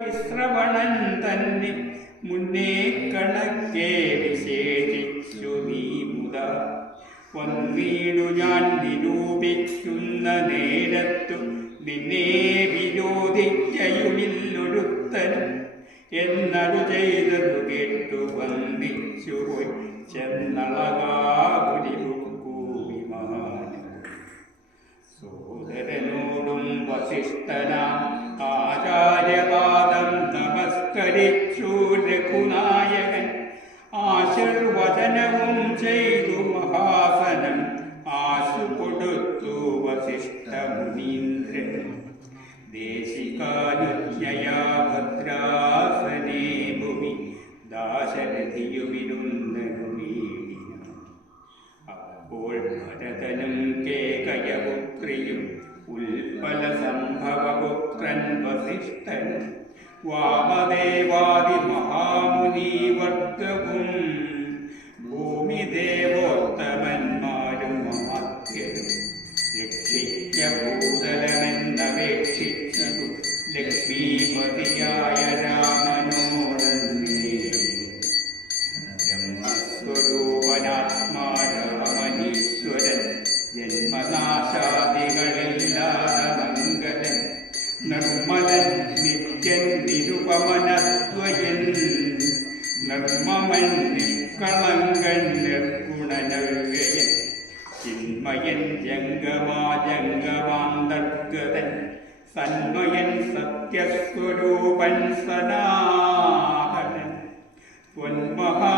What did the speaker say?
ശ്രവണൻ തന്നെ മുന്നേ കണക്കെ വിശേഷിച്ചു നീ മുത. വന്നീടു ഞാൻ നിരൂപിക്കുന്ന നേരത്തു നിന്നെ വിരോധിക്കയുമില്ലൊരുത്തനും എന്നതു ചെയ്തതു കേട്ടു വന്ദിച്ചു പോയി നമസ്കരിച്ചു രഘുനായകൻ ആശീർവചനവും ചെയ്തു മഹാസനം. ആശു കൊടുത്തു വസിഷ്ഠമുനീന്ദ്രൻ ദേശികാനുജ്ഞയാ ഭദ്രാസനേ ഭൂമി ദാശരഥിയുമിരുന്നനു വീടിനാൻ അപ്പോൾ ഭരതനും കേകയപുത്രിയും ഉൽപ്പല സംഭവപുത്രൻ വസിഷ്ഠനും വാമദേവാദി മഹാമുനി വർഗവും ഭൂമിദേവോത്തമന്മാരും മഹാത്യരും രക്ഷിക്ക ഭൂതലമെന്നപേക്ഷിച്ചതു ലക്ഷ്മീപതിയായ രാമനോടന്നേരും. ബ്രഹ്മസ്വരൂപനാത്മാരാമനീശ്വരൻ ജന്മനാശാദികളില്ലാതെ മംഗലൻ നിർമ്മലൻ திருபவனத்துவன் நர்மமன் நிஷ்கலங்கன் நற்குணநல்கைய சின்மயன் ஜங்கமா ஜங்கமாந்தர்கதன் சன்மயன் சத்யஸ்வரூபன் சனாகனன் பொன்மகா